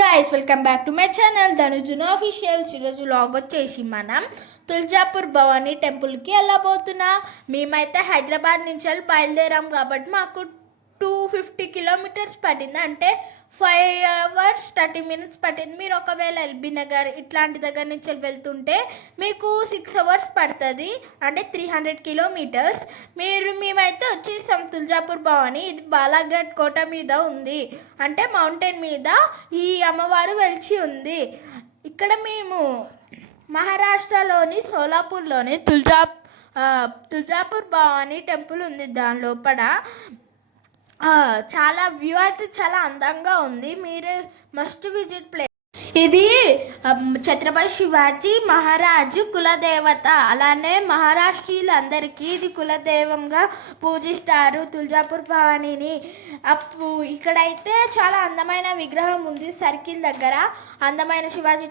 Guys welcome back to my channel ధనుజును officials. ఈరోజు vlog వచ్చేసి మనం తుల్జాపూర్ భవానీ టెంపుల్కి వెళ్ళబోతున్నాం. మేమైతే హైదరాబాద్ నుంచి వెళ్ళి బయలుదేరాం కాబట్టి మాకు 250 కిలోమీటర్స్ పట్టింది, అంటే 5 hours 30 minutes పట్టింది. మీరు ఒకవేళ ఎల్బీ నగర్ ఇట్లాంటి దగ్గర నుంచి వెళ్తుంటే మీకు 6 hours పడుతుంది, అంటే 300 కిలోమీటర్స్. మేమైతే వచ్చేసాం తుల్జాపూర్ భవానీ. ఇది బాలాఘాట్ కోట మీద ఉంది, అంటే మౌంటైన్ మీద ఈ అమ్మవారు వెలిచి ఉంది. ఇక్కడ మేము మహారాష్ట్రలోని సోలాపూర్లోని తుల్జాపూర్ భవానీ టెంపుల్ ఉంది. దాని లోపల చాలా వ్యూ అయితే చాలా అందంగా ఉంది. మీరే మస్ట్ విజిట్ ప్లేస్. ఇది ఛత్రపతి శివాజీ మహారాజు కులదేవత. అలానే మహారాష్ట్రీయులందరికీ ఇది కులదైవంగా పూజిస్తారు తుల్జాపూర్ భవానీని. ఇక్కడైతే చాలా అందమైన విగ్రహం ఉంది సర్కిల్ దగ్గర. అందమైన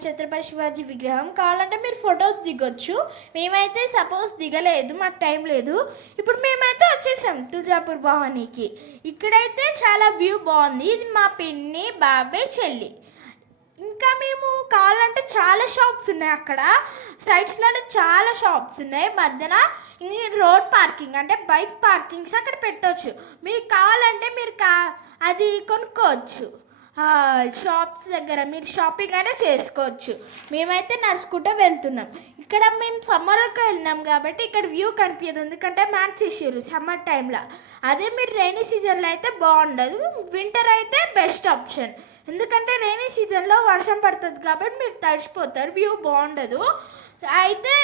ఛత్రపతి శివాజీ విగ్రహం. కావాలంటే మీరు ఫొటోస్ దిగొచ్చు. మేమైతే సపోజ్ దిగలేదు, మాకు టైం లేదు. ఇప్పుడు మేమైతే వచ్చేసాం తుల్జాపూర్ భవానీకి. ఇక్కడైతే చాలా వ్యూ బాగుంది. ఇది మా పిన్ని, బాబాయ్, చెల్లి. ఇంకా మేము కావాలంటే చాలా షాప్స్ ఉన్నాయి అక్కడ సైడ్స్లో, చాలా షాప్స్ ఉన్నాయి. మధ్యన రోడ్ పార్కింగ్, అంటే బైక్ పార్కింగ్స్ అక్కడ పెట్టవచ్చు. మీకు కావాలంటే మీరు అది కొనుక్కోవచ్చు. షాప్స్ దగ్గర మీరు షాపింగ్ అయినా చేసుకోవచ్చు. మేమైతే నడుచుకుంటూ వెళ్తున్నాం. ఇక్కడ మేము సమ్మర్కి వెళ్ళినాం కాబట్టి ఇక్కడ వ్యూ కనిపించదు, ఎందుకంటే మ్యాచ్ ఇచ్చారు సమ్మర్ టైంలో. అదే మీరు రైనీ సీజన్లో అయితే బాగుండదు. వింటర్ అయితే బెస్ట్ ఆప్షన్, ఎందుకంటే రైనీ సీజన్లో వర్షం పడుతుంది కాబట్టి మీరు తడిచిపోతారు, వ్యూ బాగుండదు. అయితే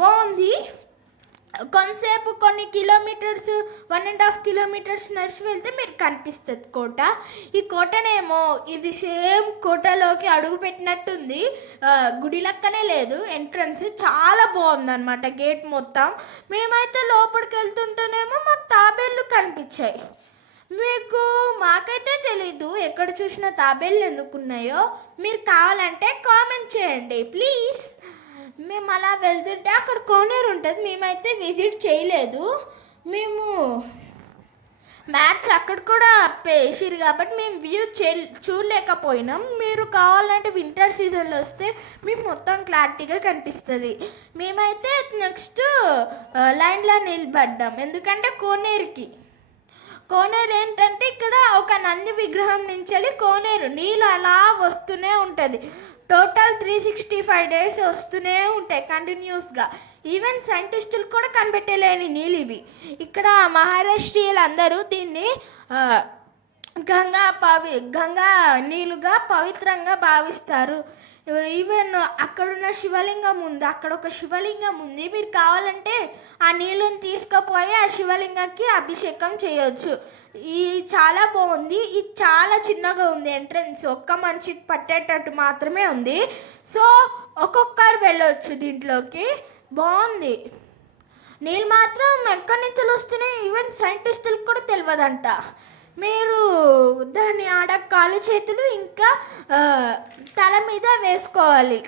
బాగుంది. కొంతసేపు కొన్ని కిలోమీటర్స్ 1.5 kilometers నడిచి వెళ్తే మీరు కనిపిస్తుంది కోట. ఈ కోటనేమో ఇది సేమ్ కోటలోకి అడుగు పెట్టినట్టుంది, గుడి లెక్కనే లేదు. ఎంట్రన్స్ చాలా బాగుందన్నమాట, గేట్ మొత్తం. మేమైతే లోపలికి వెళ్తుంటేనేమో మాకు తాబేళ్ళు కనిపించాయి. మాకైతే తెలీదు ఎక్కడ చూసిన తాబేళ్ళు ఎందుకున్నాయో. మీరు కావాలంటే కామెంట్ చేయండి ప్లీజ్. మేము అలా వెళ్తుంటే అక్కడ కోనేరు ఉంటుంది, మేమైతే విజిట్ చేయలేదు. మేము మ్యాప్స్ అక్కడ కూడా వేసిరు కాబట్టి మేము వ్యూ చూడలేకపోయినాం. మీరు కావాలంటే వింటర్ సీజన్లో వస్తే మీకు మొత్తం క్లారిటీగా కనిపిస్తుంది. మేమైతే నెక్స్ట్ లైన్లో నిలబడ్డాం, ఎందుకంటే కోనేరు ఏంటంటే ఇక్కడ ఒక నంది విగ్రహం నుంచి కోనేరు నీళ్ళు అలా వస్తూనే ఉంటుంది. టోటల్ 365 days వస్తూనే ఉంటాయి కంటిన్యూస్గా. ఈవెన్ సైంటిస్టులు కూడా కనిపెట్టలేని నీళ్ళు ఇవి. ఇక్కడ మహారాష్ట్రీయులు అందరూ దీన్ని గంగా నీళ్ళుగా పవిత్రంగా భావిస్తారు. ఈవెన్ అక్కడున్న శివలింగం ఉంది, అక్కడ ఒక శివలింగం ఉంది. మీరు కావాలంటే ఆ నీళ్ళని తీసుకుపోయి ఆ శివలింగానికి అభిషేకం చేయొచ్చు. చాలా బాగుంది. ఇది చాలా చిన్నగా ఉంది ఎంట్రన్స్, ఒక్క మనిషికి పట్టేటట్టు మాత్రమే ఉంది. సో ఒక్కొక్కరు వెళ్ళొచ్చు దీంట్లోకి. బాగుంది. నీళ్ళు మాత్రం ఎక్కడి నుంచి వస్తున్నాయి ఈవెన్ సైంటిస్టులకు కూడా తెలియదంట. మీరు దాన్ని కాలు చేతులు ఇంకా తల మీద వేసుకోవాలి.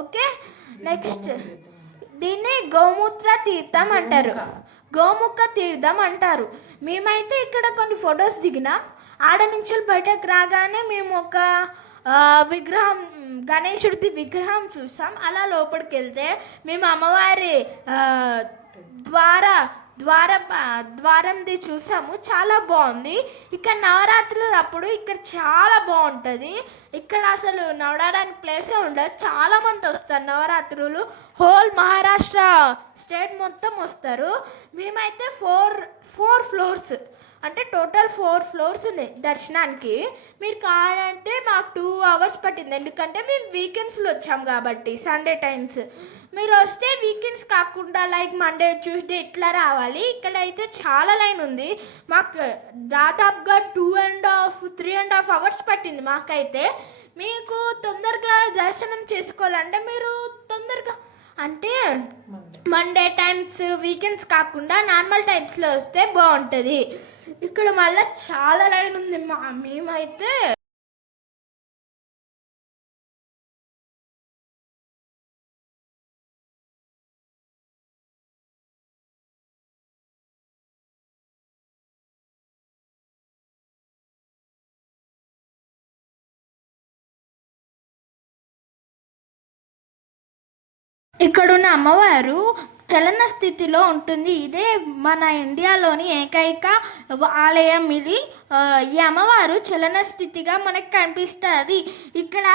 ఓకే, నెక్స్ట్ దీన్ని గోమూత్ర తీర్థం అంటారు, గోముఖ తీర్థం అంటారు. మేమైతే ఇక్కడ కొన్ని ఫొటోస్ దిగినాం. ఆడ నుంచి బయటకు రాగానే మేము ఒక విగ్రహం, గణేశుడిది విగ్రహం చూసాం. అలా లోపలికి వెళ్తే మేము అమ్మవారి ద్వారంది చూసాము, చాలా బాగుంది. ఇక్కడ నవరాత్రులు అప్పుడు ఇక్కడ చాలా బాగుంటుంది. ఇక్కడ అసలు నడవడానికి ప్లేసే ఉండదు, చాలామంది వస్తారు నవరాత్రులు. హోల్ మహారాష్ట్ర స్టేట్ మొత్తం వస్తారు. మేమైతే ఫోర్ ఫ్లోర్స్, అంటే టోటల్ 4 floors ఉన్నాయి దర్శనానికి. మీరు కావాలంటే మాకు 2 hours పట్టింది, ఎందుకంటే మేము వీకెండ్స్లో వచ్చాం కాబట్టి సండే టైమ్స్. మీరు వస్తే వీకెండ్స్ కాకుండా లైక్ మండే ట్యూస్డే ఇట్లా రావాలి. ఇక్కడైతే చాలా లైన్ ఉంది. మాకు దాదాపుగా 2.5-3.5 hours పట్టింది మాకైతే. మీకు తొందరగా దర్శనం చేసుకోవాలంటే మీరు తొందరగా, అంటే మండే టైమ్స్ వీకెండ్స్ కాకుండా నార్మల్ టైమ్స్లో వస్తే బాగుంటుంది. ఇక్కడ మళ్ళీ చాలా లైన్ ఉంది. మేమైతే ఇక్కడున్న అమ్మవారు చలన స్థితిలో ఉంటుంది. ఇదే మన ఇండియాలోని ఏకైక ఆలయం ఇది. ఈ అమ్మవారు చలన స్థితిగా మనకు కనిపిస్తుంది. ఇక్కడ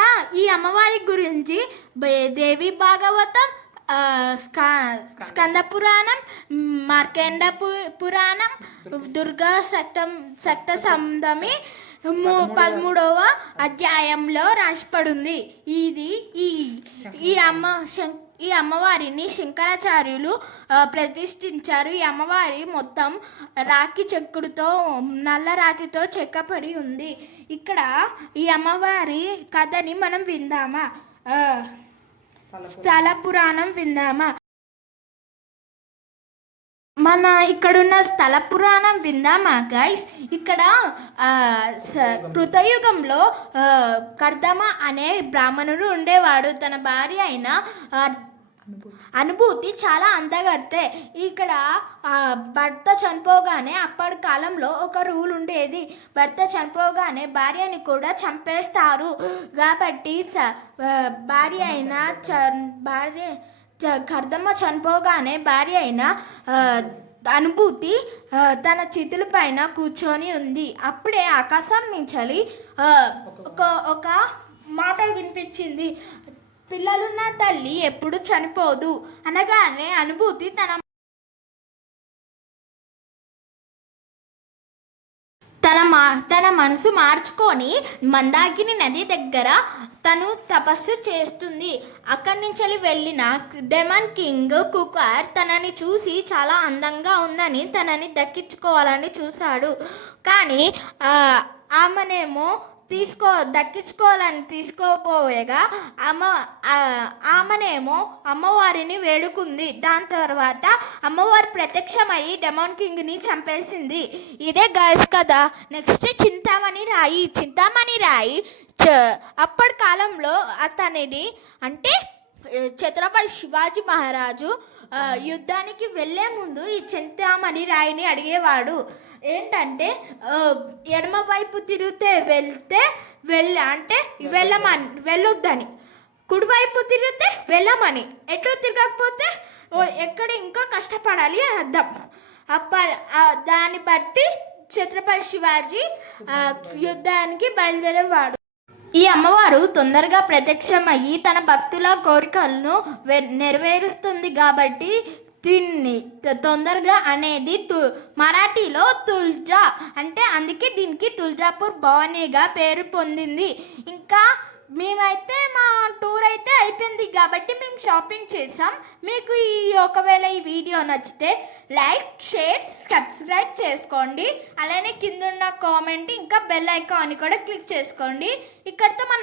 ఈ అమ్మవారి గురించి దేవి భాగవతం, స్కంద పురాణం, మార్కండ పురాణం, దుర్గా సప్త సందమి 13వ అధ్యాయంలో రాసిపడింది. ఇది ఈ అమ్మవారిని శంకరాచార్యులు ప్రతిష్ఠించారు. ఈ అమ్మవారి మొత్తం రాగి చెక్కుడుతో, నల్ల రాతితో చెక్కబడి ఉంది. ఇక్కడ ఈ అమ్మవారి కథని మనం విందామా? స్థల పురాణం విందామా? మన ఇక్కడున్న స్థల పురాణం విందామా గైస్? ఇక్కడ కృతయుగంలో కర్దమ అనే బ్రాహ్మణుడు ఉండేవాడు. తన భార్య అయిన అనుభూతి చాలా అందగత్తే. ఇక్కడ భర్త చనిపోగానే అప్పటి కాలంలో ఒక రూల్ ఉండేది. భర్త చనిపోగానే భార్యని కూడా చంపేస్తారు. కాబట్టి కర్దమ్మ చనిపోగానే భార్య అయిన అనుభూతి తన చేతుల పైన కూర్చొని ఉంది. అప్పుడే ఆకాశం నుంచి ఒక మాట వినిపించింది, పిల్లలున్న తల్లి ఎప్పుడు చనిపోదు అనగానే అనుభూతి తన మనసు మార్చుకొని మందాకిని నది దగ్గర తను తపస్సు చేస్తుంది. అక్కడి నుంచి వెళ్ళిన డెమన్ కింగ్ కుకర్ తనని చూసి చాలా అందంగా ఉందని తనని దక్కించుకోవాలని చూశాడు. కానీ ఆమెనేమో దక్కించుకోవాలని తీసుకోపోయేగా ఆమెనేమో అమ్మవారిని వేడుకుంది. దాని తర్వాత అమ్మవారు ప్రత్యక్షమయ్యి డెమాన్ కింగ్ని చంపేసింది. ఇదే గర్ల్స్ కదా. నెక్స్ట్ చింతామణి రాయి అప్పటి కాలంలో అతనిని అంటే ఛత్రపతి శివాజీ మహారాజు యుద్ధానికి వెళ్ళే ముందు ఈ చింతామణి రాయిని అడిగేవాడు. ఏంటంటే ఎడమ వైపు తిరిగితే అంటే వెళ్ళొద్దని, కుడివైపు తిరిగితే వెళ్ళమని, ఎటు తిరగకపోతే ఎక్కడ ఇంకా కష్టపడాలి అని అర్థం. దాన్ని బట్టి ఛత్రపతి శివాజీ యుద్ధానికి బయలుదేరేవాడు. ఈ అమ్మవారు తొందరగా ప్రత్యక్షమయ్యి తన భక్తుల కోరికలను నెరవేరుస్తుంది. కాబట్టి దీన్ని తొందరగా అనేది మరాఠీలో తుల్జా అంటే, అందుకే దీనికి తుల్జాపూర్ భవానీగా పేరు పొందింది. ఇంకా మేమైతే మా టూర్ అయితే అయిపోయింది కాబట్టి మేము షాపింగ్ చేసాం. మీకు ఒకవేళ ఈ వీడియో నచ్చితే లైక్, షేర్, సబ్స్క్రైబ్ చేసుకోండి. అలానే కింద ఉన్న కామెంట్ ఇంకా బెల్ ఐకాన్ కూడా క్లిక్ చేసుకోండి. ఇక్కడితో మన